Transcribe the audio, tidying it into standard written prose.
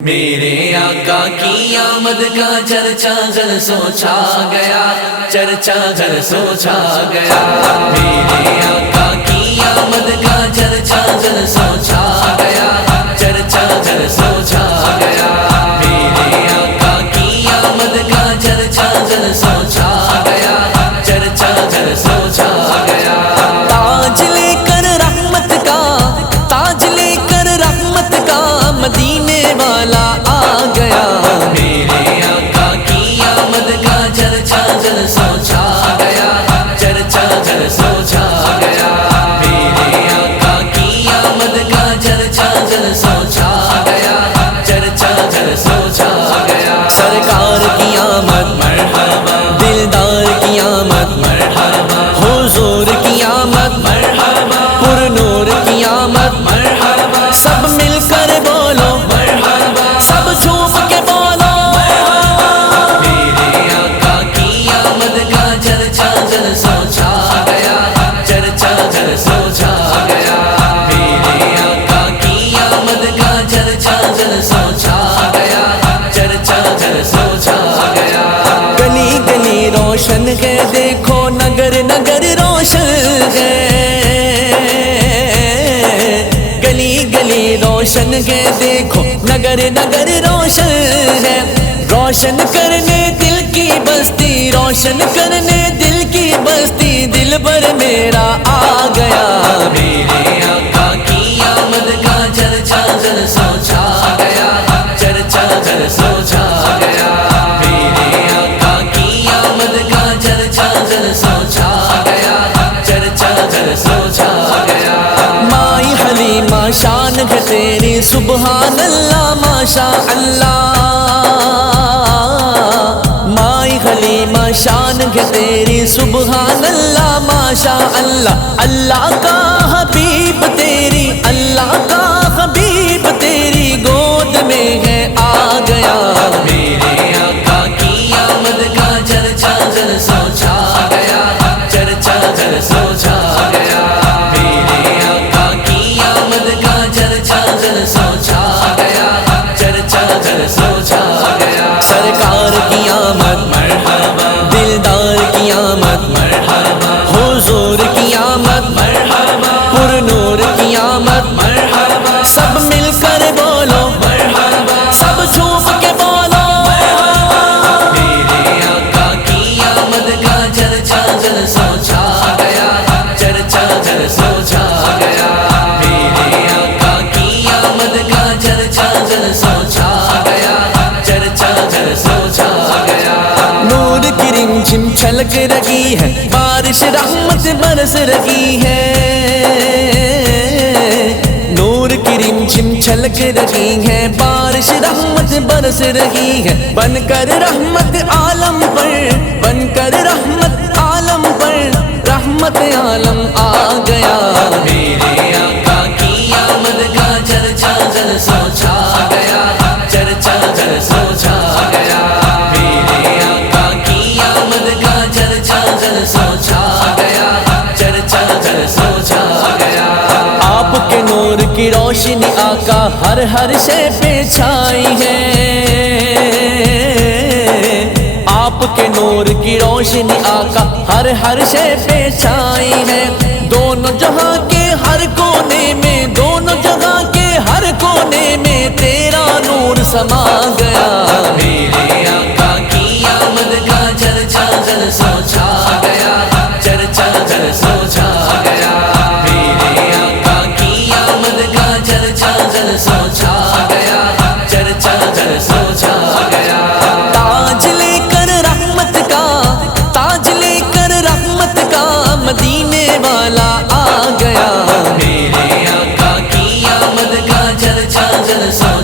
میرے آقا کی آمد کا چرچا جلسوں چھا گیا، چرچا جلسوں چھا گیا۔ میرے آقا کی آمد کا چرچا جلسوں چھا گیا، چرچا جلسوں چھا گیا۔ میرے آقا کی آمد کا چرچا جلسوں چھا گیا، چرچا جلسوں چھا گیا۔ تاج لے کر رحمت کا، تاج لے کر رحمت کا مدینے والا آ گیا۔ میرے آقا کی آمد کا چرچا جلسوں چھا گیا، چرچا جلسوں چھا گیا۔ میرے آقا کی آمد کا چرچا جلسوں چھا گیا، چرچا جلسوں چھا گیا۔ سرکار کی آمد مرحبا، دلدار کی آمد مرحبا، حضور کی آمد مرحبا، پر نور کی آمد مرحبا، سب مل کر بولو، مرحبا، سب جھوم کے بولو۔ میرے آقا کی آمد کا چرچا جلسوں چھا گیا، چرچا جلسوں چھا گیا۔ میرے آقا کی آمد کا چرچا جلسوں چھا گیا، چرچا جلسوں چھا گیا۔ گلی گلی روشن ہے، دیکھو نگر نگر روشن ہے۔ گلی گلی روشن ہے، دیکھو نگر نگر روشن ہے۔ روشن کرنے دل کی بستی، روشن کرنے دل کی بستی، دل بھر میرا آ گیا۔ میرے آقا کی آمد کا چرچا جلسوں چھا گیا، چرچا جلسوں چھا گیا۔ میرے آقا کی آمد کا چرچا جلسوں چھا گیا، چرچا جلسوں چھا گیا۔ مائی حلیمہ شان ہے تیری، سبحان اللہ ماشاء اللہ۔ مائی حلیمہ شان ہے تیری، سبحان اللہ ماشاء اللہ۔ اللہ کا حبیب تیری، اللہ کا حبیب تیری گود میں ہے آ گیا۔ میرے آقا کی آمد کا چرچا جلسوں چھا گیا، چرچا جلسوں چھا گیا۔ میرے آقا کی آمد کا چرچا جلسوں چھا گیا، چرچا جلسوں چھا گیا۔ سرکار کی آمد مرحبا، دلدار کی آمد مرحبا، حضور کی آمد مرحبا، پر نور کی آمد مرحبا، سب مل کر بولو، مرحبا، سب جھوم کے بولو۔ میرے آقا کی آمد کا چرچا جلسوں چھا گیا، چرچا جلسوں چھا گیا۔ میرے آقا کی آمد کا چرچا جلسوں چھا گیا، چرچا جلسوں چھا گیا۔ نور کی رمجھم چھلک رہی ہے، بارش رحمت برس رہی ہے۔ نور کی رمجھم چھلک رہی ہے، بارش رحمت برس رہی ہے۔ بن کر رحمت عالم پر، بن کر رحمت عالم پر، رحمت عالم آ گیا۔ میرے آقا کی آمد کا چرچا جلسوں چھا گیا، چرچا جلسوں چھا گیا۔ میرے آقا کی آمد کا چرچا جلسوں چھا گیا، چرچا جلسوں چھا گیا۔ آپ کے نور کی روشنی آقا ہر ہر شے پہ چھائی ہے۔ آپ کے نور کی روشنی آقا ہر ہر شے پہ چھائی ہے۔ دونوں جہاں کے ہر کونے میں، دونوں جہاں کے ہر کونے میں تیرا نور سما گیا۔ میرے آقا کی آمد کا چرچا جلسوں چھا گیا، چرچا جلسوں چھا گیا۔ میرے آقا کی آمد کا چرچا جلسوں چھا گیا، چرچا جلسوں چھا گیا۔ تاج لے کر رحمت کا، تاج لے کر رحمت کا مدینے والا آ گیا۔ میرے آقا کی آمد کا چرچا جلسوں